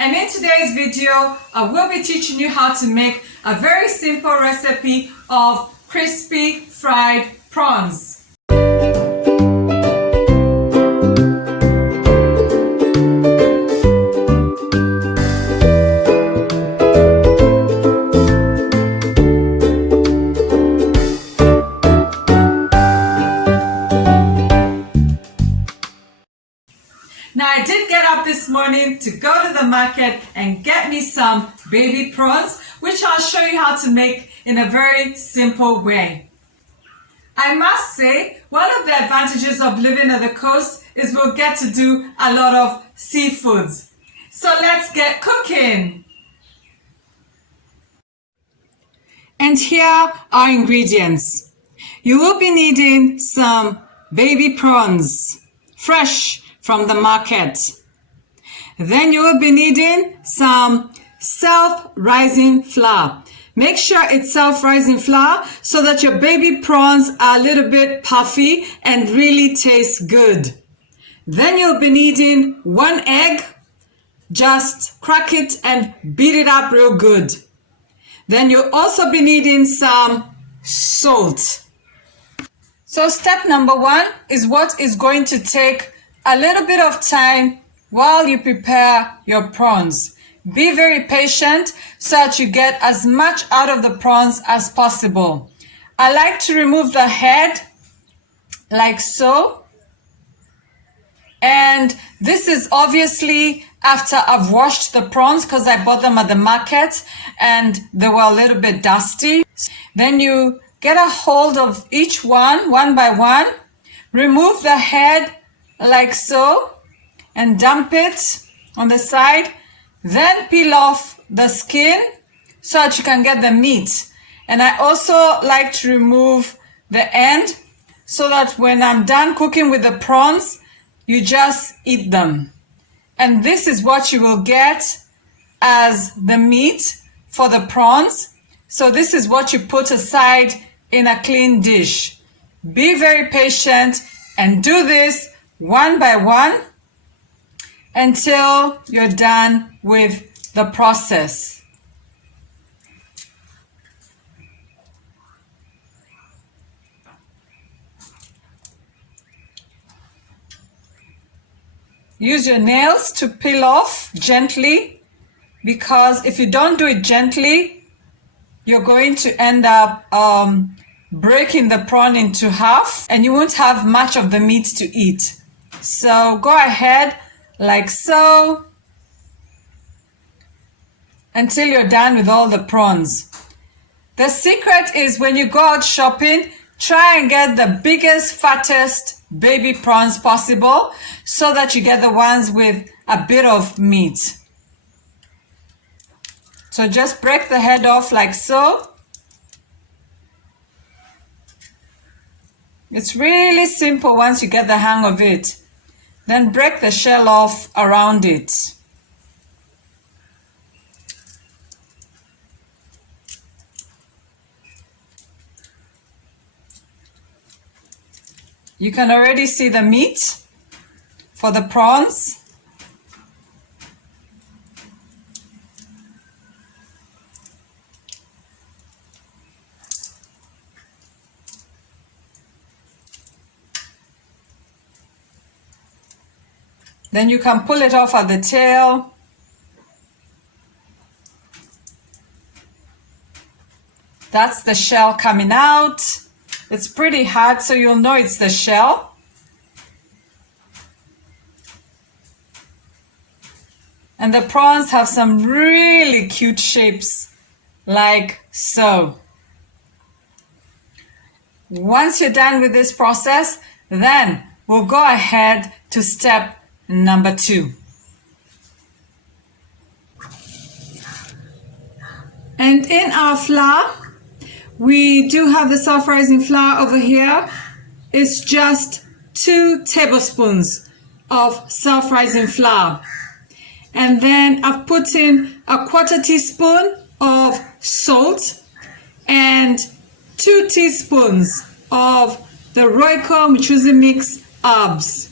And in today's video, I will be teaching you how to make a very simple recipe of crispy fried prawns. Now I did get up this morning to go to the market and get me some baby prawns, which I'll show you how to make in a very simple way. I must say, one of the advantages of living at the coast is we'll get to do a lot of seafoods. So let's get cooking. And here are ingredients. You will be needing some baby prawns, fresh from the market. Then you will be needing some self-rising flour. Make sure it's self-rising flour so that your baby prawns are a little bit puffy and really taste good. Then you'll be needing 1 egg. Just crack it and beat it up real good. Then you'll also be needing some salt. So step number 1 is what is going to take a little bit of time while you prepare your prawns. Be very patient so that you get as much out of the prawns as possible. I like to remove the head like so. And this is obviously after I've washed the prawns because I bought them at the market and they were a little bit dusty. Then you get a hold of each one by one, remove the head like so, and dump it on the side. Then peel off the skin so that you can get the meat. And I also like to remove the end so that when I'm done cooking with the prawns, you just eat them. And this is what you will get as the meat for the prawns. So this is what you put aside in a clean dish. Be very patient and do this one by one until you're done with the process. Use your nails to peel off gently, because if you don't do it gently, you're going to end up breaking the prawn into half and you won't have much of the meat to eat. So go ahead like so until you're done with all the prawns. The secret is when you go out shopping, try and get the biggest, fattest baby prawns possible so that you get the ones with a bit of meat. So just break the head off like so. It's really simple once you get the hang of it. Then break the shell off around it. You can already see the meat for the prawns. Then you can pull it off at the tail. That's the shell coming out. It's pretty hard, so you'll know it's the shell. And the prawns have some really cute shapes, like so. Once you're done with this process, then we'll go ahead to step number 2. And in our flour, we do have the self-rising flour over here. It's just 2 tablespoons of self-rising flour. And then I've put in a 1/4 teaspoon of salt and 2 teaspoons of the Royco mchuzi mix herbs.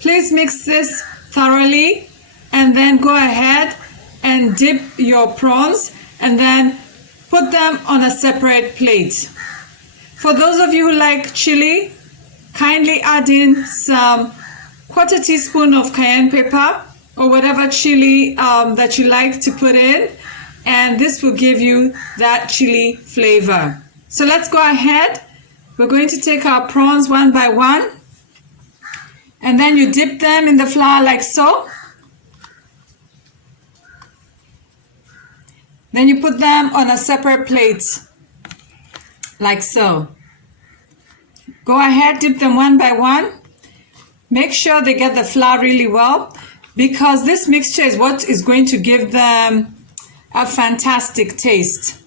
Please mix this thoroughly and then go ahead and dip your prawns and then put them on a separate plate. For those of you who like chili, kindly add in some quarter teaspoon of cayenne pepper or whatever chili that you like to put in, and this will give you that chili flavor. So let's go ahead. We're going to take our prawns one by one, and then you dip them in the flour like so. Then you put them on a separate plate like so. Go ahead, dip them one by one. Make sure they get the flour really well, because this mixture is what is going to give them a fantastic taste.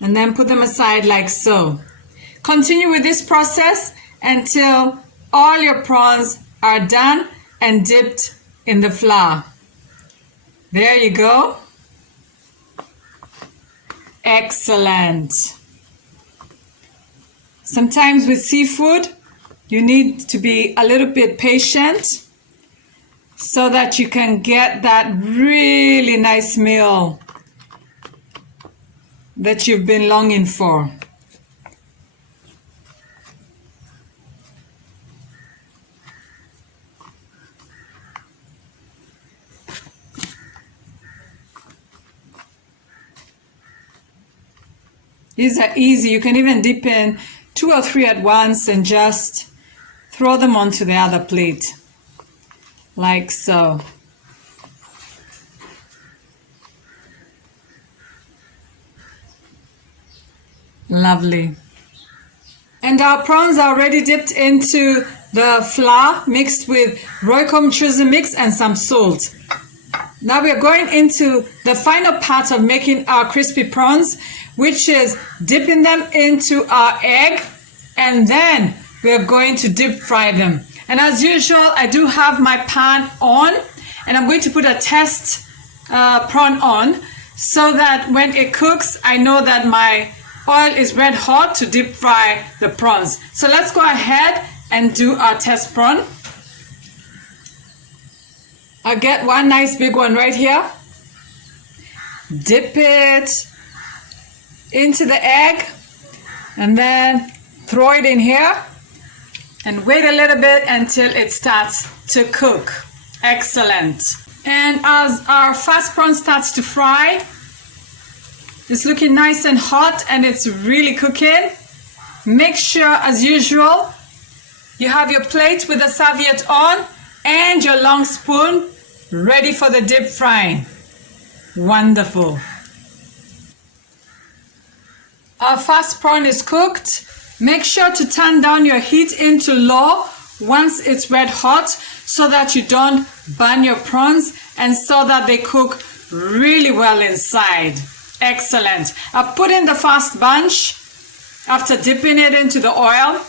And then put them aside like so. Continue with this process until all your prawns are done and dipped in the flour. There you go. Excellent. Sometimes with seafood, you need to be a little bit patient so that you can get that really nice meal that you've been longing for. These are easy. You can even dip in 2 or 3 at once and just throw them onto the other plate, like so. Lovely. And our prawns are already dipped into the flour mixed with Royco mchuzi mix and some salt. Now we are going into the final part of making our crispy prawns, which is dipping them into our egg, and then we are going to deep fry them. And as usual, I do have my pan on, and I'm going to put a test prawn on so that when it cooks, I know that my oil is red hot to deep fry the prawns. So let's go ahead and do our test prawn. I'll get one nice big one right here. Dip it into the egg and then throw it in here and wait a little bit until it starts to cook. Excellent. And as our fast prawn starts to fry, it's looking nice and hot and it's really cooking. Make sure, as usual, you have your plate with the serviet on and your long spoon ready for the deep frying. Wonderful. Our fast prawn is cooked. Make sure to turn down your heat into low once it's red hot so that you don't burn your prawns and so that they cook really well inside. Excellent. I've put in the first bunch after dipping it into the oil,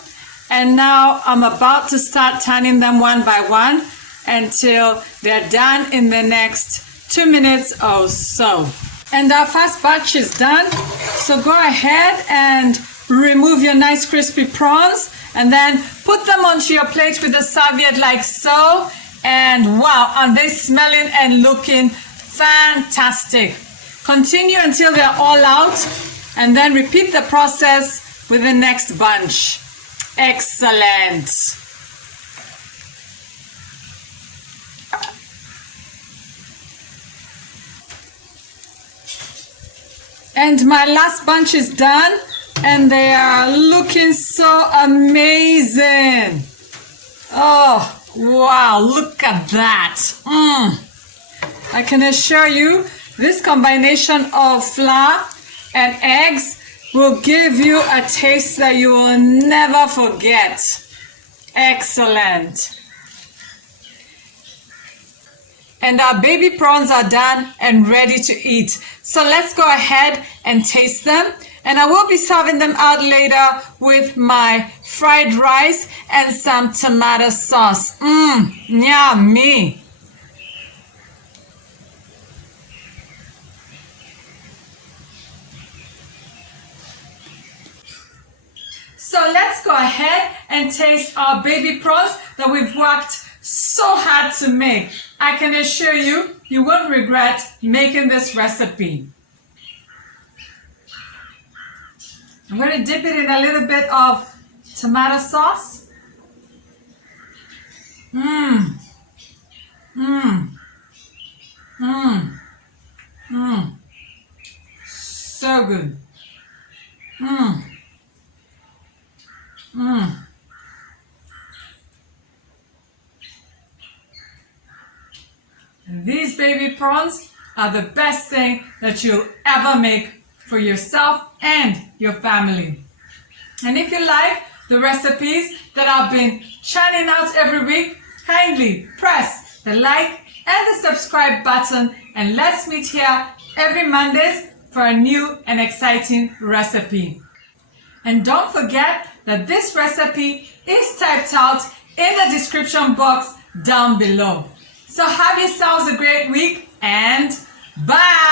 and now I'm about to start turning them one by one until they're done in the next 2 minutes or so. And our first batch is done. So go ahead and remove your nice crispy prawns and then put them onto your plate with a serviette like so. And wow, are they smelling and looking fantastic. Continue until they're all out and then repeat the process with the next bunch. Excellent. And my last bunch is done and they are looking so amazing. Oh, wow, look at that. I can assure you this combination of flour and eggs will give you a taste that you will never forget. Excellent. And our baby prawns are done and ready to eat. So let's go ahead and taste them. And I will be serving them out later with my fried rice and some tomato sauce. Yummy. So let's go ahead and taste our baby prawns that we've worked so hard to make. I can assure you, you won't regret making this recipe. I'm going to dip it in a little bit of tomato sauce. Mmm. Mmm. Mmm. Mmm. So good. Mmm. Mmm. These baby prawns are the best thing that you'll ever make for yourself and your family. And if you like the recipes that I've been churning out every week, kindly press the like and the subscribe button, and let's meet here every Mondays for a new and exciting recipe. And don't forget that this recipe is typed out in the description box down below. So have yourselves a great week and bye!